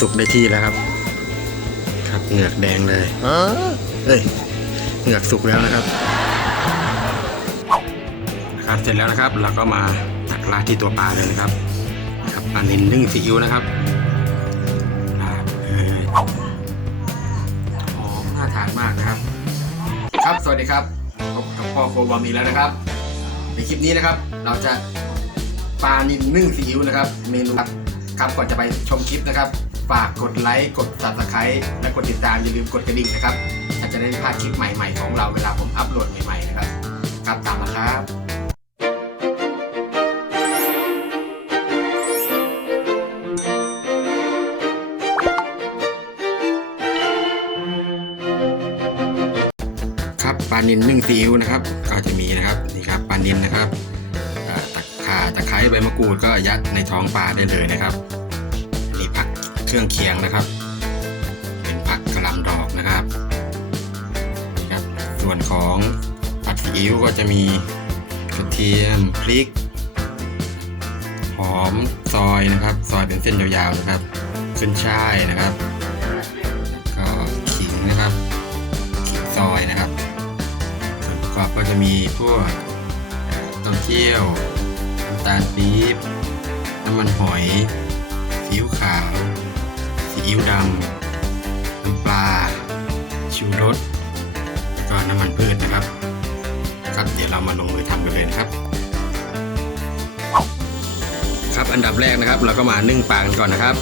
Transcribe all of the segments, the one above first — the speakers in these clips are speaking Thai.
สุกได้ที่แล้วครับ ครับเหงือกแดงเลยเอ้ยเหงือกสุกแล้วนะครับนะครับเสร็จแล้วนะครับ เราก็มาตักราดที่ตัวปลาเลยนะครับนะครับปลานิลนึ่งซีอิ๊วนะครับราดเลยหอมน่าทานมากนะครับ ครับสวัสดีครับพบกับพ่อโครัวบอมอีกแล้วนะครับ ในคลิปนี้นะครับ เราจะปลานิลนึ่งซีอิ๊วนะครับ เมนูครับครับก่อนจะไปชมคลิปนะครับ ฝากกดไลค์ กด subscribe และกดติดตามอย่าลืมกดกระดิ่งนะครับถ้าจะได้ไม่พลาดคลิปใหม่ๆของเราเวลาผมอัปโหลดใหม่ๆนะครับครับตามมาครับครับปลานิลนึ่งซีอิ๊วนะครับ ก็จะมีนะครับนี่ครับปลานิลนะครับตะข่าตะไคร้ใบมะกรูดก็ยัดในท้องปลาได้เลยนะครับ เครื่องเคียงนะครับ เป็นผักกระลำดอกนะครับครับ ส่วนของผัดซีอิ๊วก็จะมีกระเทียมพริก หอมซอยนะครับ ซอยเป็นเส้นยาวๆนะครับขึ้นช่ายนะครับก็ขิงนะครับขิงซอยนะครับส่วนประกอบก็จะมีพวกเต้าเจี้ยวน้ำตาลปี๊บน้ำมันหอยซีอิ๊วขาว อิ๊วดำน้ำปลาชูรสแล้วก็น้ำมันพืชนะครับ ครับเดี๋ยวเรามาลงมือทำกันเลยนะครับ ครับอันดับแรกนะครับ เราก็มานึ่งปลากันก่อนนะครับ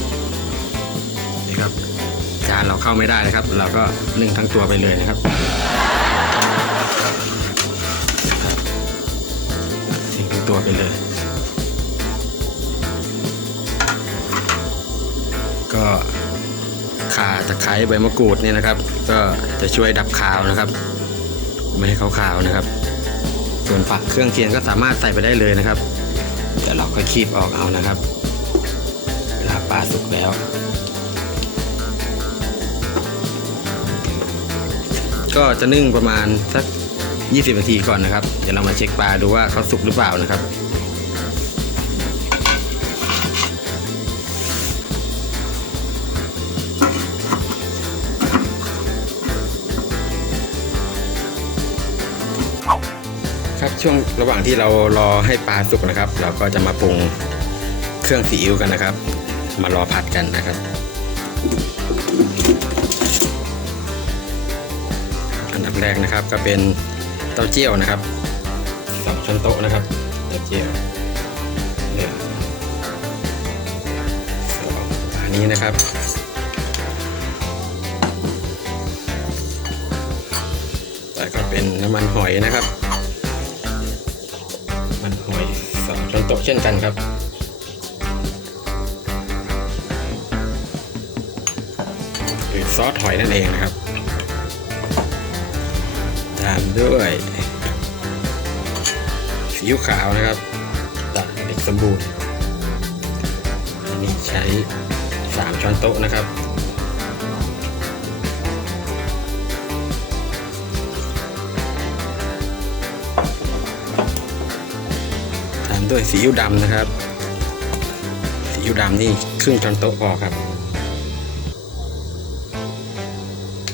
นี่ครับจานเราเข้าไม่ได้นะครับ เราก็นึ่งทั้งตัวไปเลยนะครับทิ้งทั้งตัวไปเลย ก็ ข่าตะไคร้ใบมะกรูดเนี่ยนะครับ ก็จะช่วยดับคาวนะครับ ไม่ให้เขาขาวนะครับ ส่วนฝักเครื่องเคียงก็สามารถใส่ไปได้เลยนะครับ แต่เราก็คีบออกเอานะครับเวลาปลาสุกแล้ว ก็จะนึ่งประมาณสัก 20 นาทีก่อนนะครับ เดี๋ยวเรามาเช็คปลาดูว่าเขาสุกหรือเปล่านะครับ ช่วงระหว่างที่เรารอให้ปลาสุกนะครับ เราก็จะมาปรุงเครื่องซีอิ๊วกันนะครับ มารอผัดกันนะครับ อันดับแรกนะครับก็เป็นเต้าเจี้ยวนะครับสองช้อนโต๊ะนะครับเต้าเจี้ยวหนึ่งสองอันนี้นะครับแต่ก็เป็นน้ำมันหอยนะครับ ต๊ะเช่นกันครับหรือซอสหอยนั่นเองนะครับ ตามด้วยซีอิ๊วขาวนะครับตาเด็กสมบูรณ์อันนี้ใช้ 3 ช้อนโต๊ะนะครับ ด้วยซีอิ๊วดำนะครับซีอิ๊วดำนี่ครึ่งช้อนโต๊ะพอครับ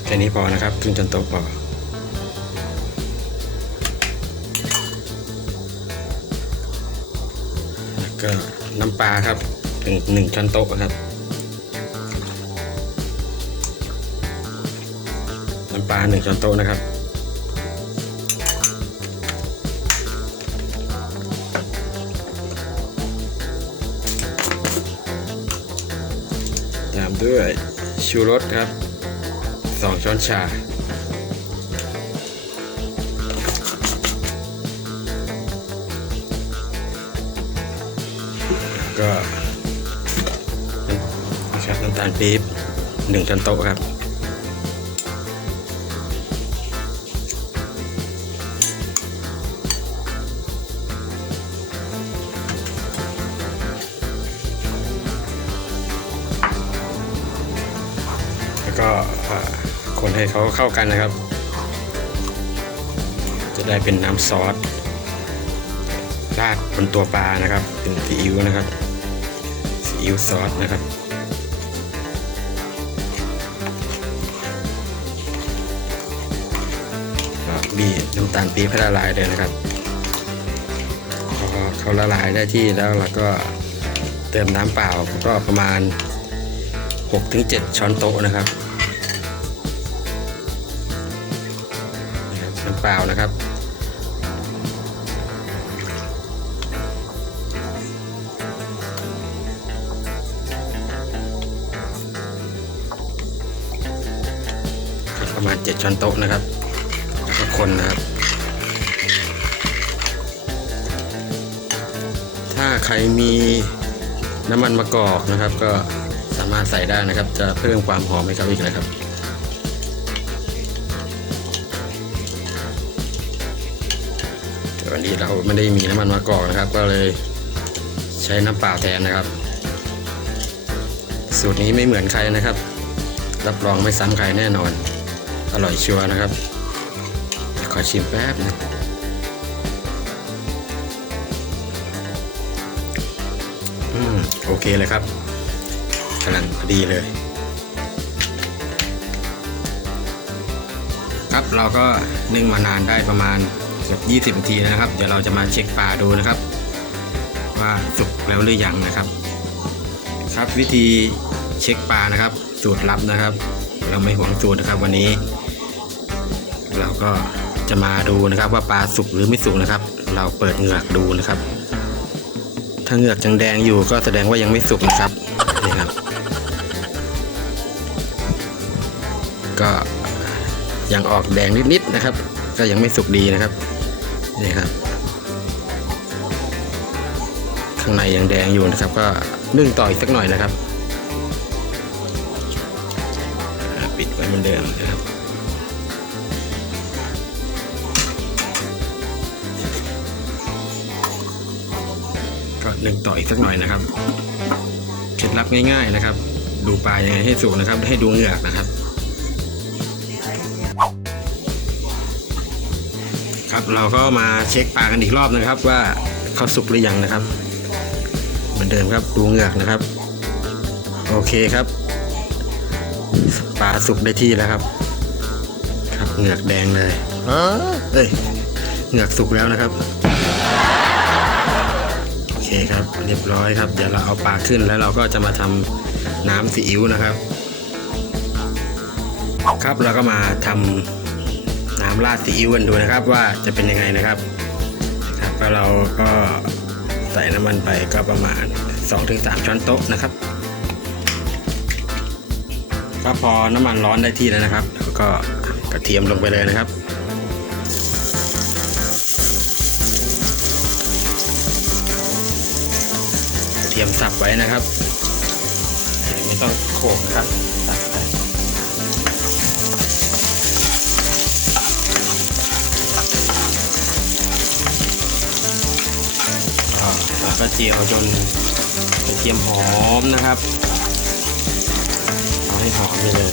แค่นี้พอนะครับครึ่งช้อนโต๊ะพอแล้วก็น้ำปลาครับหนึ่งหนึ่งช้อนโต๊ะครับ น้ำปลาหนึ่งช้อนโต๊ะนะครับ ด้วยชูรสครับ 2 ช้อนชา ก็นะครับน้ำตาลปี๊บ1ช้อนโต๊ะครับ ให้เขาเข้ากันนะครับ จะได้เป็นน้ำซอสราดบนตัวปลานะครับ เป็นซีอิ๊วนะครับซีอิ๊วซอสนะครับบีบน้ำตาลปี๊บให้ละลายเลยนะครับพอเขาละลายได้ที่แล้วเราก็เติมน้ำเปล่าก็ประมาณ 6-7 ช้อนโต๊ะนะครับ เปล่านะครับ ประมาณ 7ช้อนโต๊ะนะครับแล้วก็คนนะครับ ถ้าใครมีน้ำมันมะกอกนะครับ ก็สามารถใส่ได้นะครับ จะเพิ่มความหอมให้เขาอีกนะครับ แต่เราไม่ได้มีน้ำมันมะกอกนะครับ ก็เลยใช้น้ำเปล่าแทนนะครับ สูตรนี้ไม่เหมือนใครนะครับ รับรองไม่ซ้ำใครแน่นอน อร่อยชัวร์นะครับ ขอชิมแป๊บนะอืมโอเคเลยครับกำลังพอดีเลย ครับเราก็นึ่งมานานได้ประมาณ กือบ20นาทีแล้วนะครับ เดี๋ยวเราจะมาเช็คปลาดูนะครับ ว่าสุกแล้วหรือยังนะครับ ครับวิธีเช็คปลานะครับ สูตรลับนะครับ เราไม่หวงสูตรนะครับวันนี้ เราก็จะมาดูนะครับว่าปลาสุกหรือไม่สุกนะครับ เราเปิดเหงือกดูนะครับ ถ้าเหงือกยังแดงอยู่ก็แสดงว่ายังไม่สุกนะครับนี่ครับ ก็ยังออกแดงนิดๆนะครับ ก็ยังไม่สุกดีนะครับ นี่ครับ ข้างในยังแดงอยู่นะครับ ก็นึ่งต่ออีกสักหน่อยนะครับปิดไว้เหมือนเดิมนะครับก็นึ่งต่ออีกสักหน่อยนะครับเคล็ดลับง่าย ๆนะครับ ดูปลายังไงให้สุกนะครับ ให้ดูเหงือกนะครับ ครับเราก็มาเช็คปลากันอีกรอบนะครับ ว่าเขาสุกหรือยังนะครับ เหมือนเดิมครับดูเหงือกนะครับ โอเคครับปลาสุกได้ที่แล้วครับ ครับเหงือกแดงเลยเอ้ยเหงือกสุกแล้วนะครับโอเคครับเรียบร้อยครับ เดี๋ยวเราเอาปลาขึ้นแล้วเราก็จะมาทำน้ำซีอิ๊วนะครับ ครับเราก็มาทำ น้ำราดซีอิ๊วกันดูนะครับว่าจะเป็นยังไงนะครับครับก็เราก็ใส่น้ำมันไปก็ประมาณ 2-3 ช้อนโต๊ะนะครับก็พอน้ำมันร้อนได้ที่แล้วนะครับ แล้วก็กระเทียมลงไปเลยนะครับ กระเทียมสับไว้นะครับ ไม่ต้องโขกครับสับไปอ่าแล้ว ก็เจียวจนกระเทียมหอมนะครับ เอาให้หอมไปเลย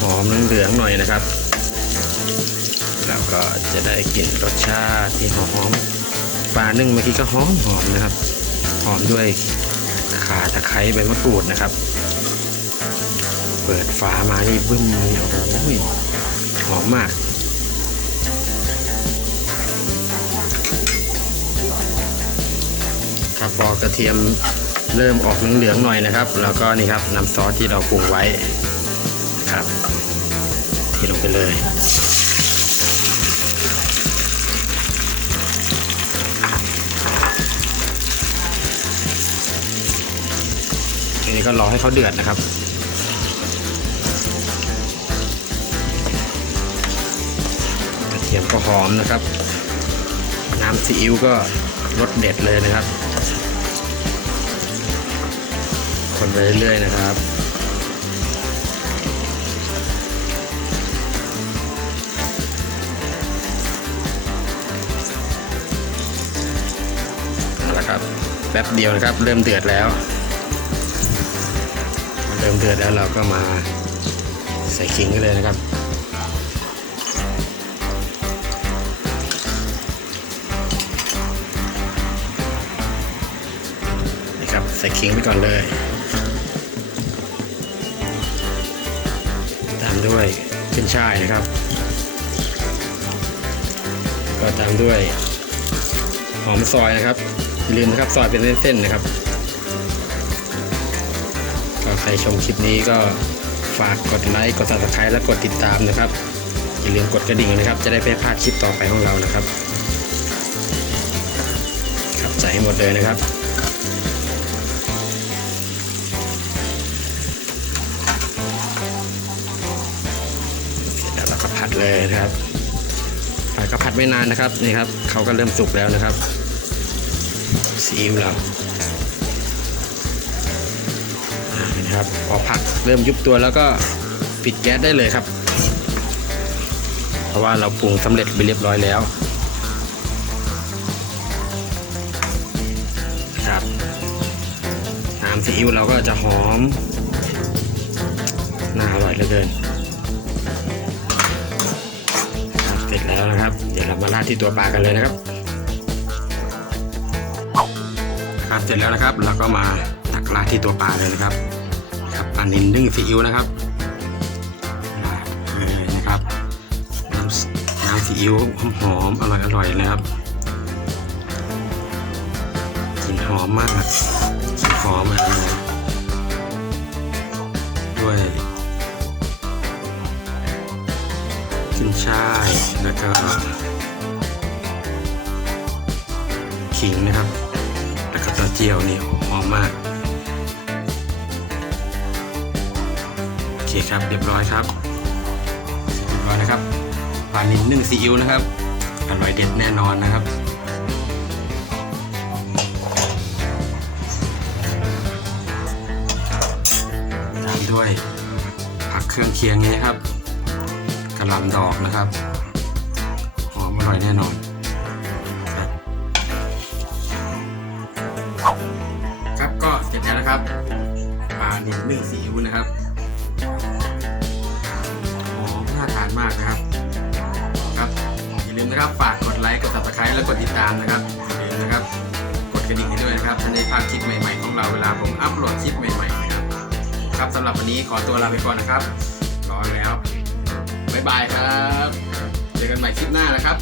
หอมๆเหลืองๆหน่อยนะครับ แล้วก็จะได้กลิ่นรสชาติที่หอมปลานึ่งเมื่อกี้ก็หอมหอมนะครับ หอมด้วยขาตะไคร้ใบมะกรูดนะครับ เปิดฝามานี่บึ้มโอ้โห หอมมาก ครับพอกระเทียมเริ่มออกเหลืองๆหน่อยนะครับ แล้วก็นี่ครับน้ำซอสที่เราปรุงไว้ครับเทลงไปเลยนี้ก็รอให้เขาเดือดนะครับ ทียมก็หอมนะครับ น้ำซีอิ๊วก็รสเด็ดเลยนะครับ คนไปเรื่อยๆนะครับเอาละครับแป๊บเดียวนะครับ เริ่มเดือดแล้ว เริ่มเดือดแล้วเราก็มาใส่ขิงกันเลยนะครับ ใส่ขิงไปก่อนเลย ตามด้วยขึ้นช่ายนะครับ ก็ตามด้วยหอมซอยนะครับอย่าลืมนะครับซอยเป็นเส้นๆนะครับก็ใครชมคลิปนี้ก็ฝากกดไลค์กด subscribe และกดติดตามนะครับ อย่าลืมกดกระดิ่งนะครับ จะได้ไม่พลาดคลิปต่อไปของเรานะครับ ครับใส่ให้หมดเลยนะครับ ผัดเลยนะครับผัดก็ผัดไม่นานนะครับนี่ครับเขาก็เริ่มสุกแล้วนะครับซีอิ๊วเรานี่นะครับพอผักเริ่มยุบตัวแล้วก็ปิดแก๊สได้เลยครับ เพราะว่าเราปรุงสำเร็จไปเรียบร้อยแล้วครับน้ำซีอิ๊วเราก็จะหอมน่าอร่อยเหลือเกิน แล้วนะครับ เดี๋ยวเรามาราดที่ตัวปลากันเลยนะครับนะครับ เสร็จแล้วนะครับเราก็มาตักราดที่ตัวปลาเลยนะครับครับปลานิลนึ่งซีอิ๊วนะครับราดเลยนะครับน้ำน้ำซีอิ๊วหอมๆอร่อยอร่อยนะครับกลิ่นหอมมากหอมมากเลยด้วย ช่ายแล้วก็ขิงนะครับ แล้วก็ต้าเจียวนี่หอมมาก โอเคครับเรียบร้อยครับเรียบร้อยนะครับปลานิลนึ่งซีอิ๊วนะครับ อร่อยเด็ดแน่นอนนะครับตามด้วยผักเครื่องเคียงนี้นะครับ หล่ำดอกนะครับหอมอร่อยแน่นอนครับก็เสร็จแล้วนะครับปลาหนึ่งนึ่งซีอิ๊วนะครับหอมน่าทานมากนะครับ ครับอย่าลืมนะครับฝากกดไลค์กด subscribe และกดติดตามนะครับอย่าลืมนะครับ กดกระดิ่งให้ด้วยนะครับจะได้พลาดคลิปใหม่ๆของเราเวลาผมอัปโหลดคลิปใหม่ๆนะครับครับสำหรับวันนี้ขอตัวลาไปก่อนนะครับรอแล้ว บ๊ายบายครับ เจอกันใหม่คลิปหน้านะครับ